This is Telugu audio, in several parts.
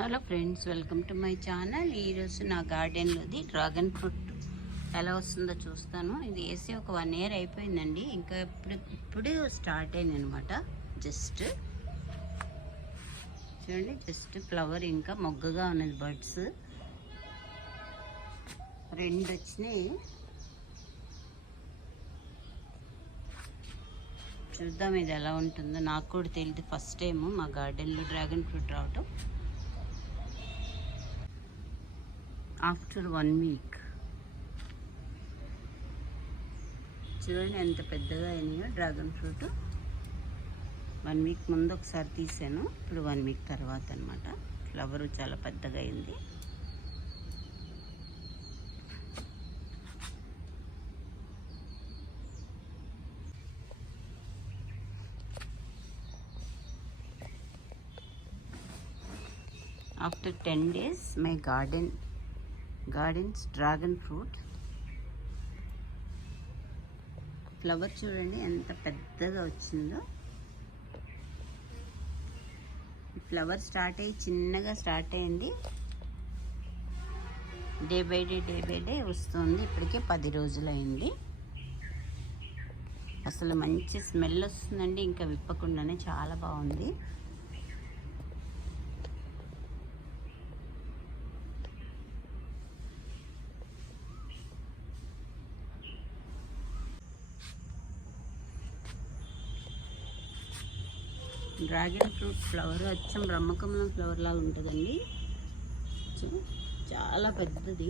Hello friends, welcome to my channel. ఈరోజు నా గార్డెన్లోది డ్రాగన్ ఫ్రూట్ ఎలా వస్తుందో చూస్తాను. ఇది వేసి ఒక 1 year అయిపోయిందండి. ఇంకా ఇప్పుడు స్టార్ట్ అయింది అనమాట. జస్ట్ చూడండి, జస్ట్ ఫ్లవర్ ఇంకా మొగ్గగా ఉన్నది. బర్డ్స్ 2 వచ్చినాయి. చూద్దాం ఇది ఎలా ఉంటుందో. నాకు కూడా తెలియదు, ఫస్ట్ టైం మా గార్డెన్లో డ్రాగన్ ఫ్రూట్ రావటం. ఆఫ్టర్ 1 week చూడండి ఎంత పెద్దగా అయినాయో డ్రాగన్ ఫ్రూట్. 1 week ముందు ఒకసారి తీసాను, ఇప్పుడు 1 week తర్వాత అనమాట. ఫ్లవర్ చాలా పెద్దగా అయింది. After 10 days my gardens dragon fruit. Flower చూడండి ఎంత పెద్దగా వచ్చిందో. ఫ్లవర్ స్టార్ట్ అయ్యి చిన్నగా స్టార్ట్ అయింది. డే బై డే వస్తుంది. ఇప్పటికే 10 రోజులు అయింది. అసలు మంచి స్మెల్ వస్తుందండి, ఇంకా విప్పకుండానే చాలా బాగుంది. డ్రాగన్ ఫ్రూట్ ఫ్లవర్ అచ్చం బ్రహ్మకమలం ఫ్లవర్ లాగా ఉంటుందండి. చాలా పెద్దది.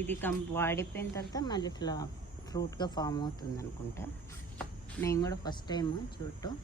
ఇది వాడిపోయిన తర్వాత మళ్ళీ ఫ్రూట్గా ఫామ్ అవుతుంది అనుకుంటా. నేను కూడా ఫస్ట్ టైం చూడటం.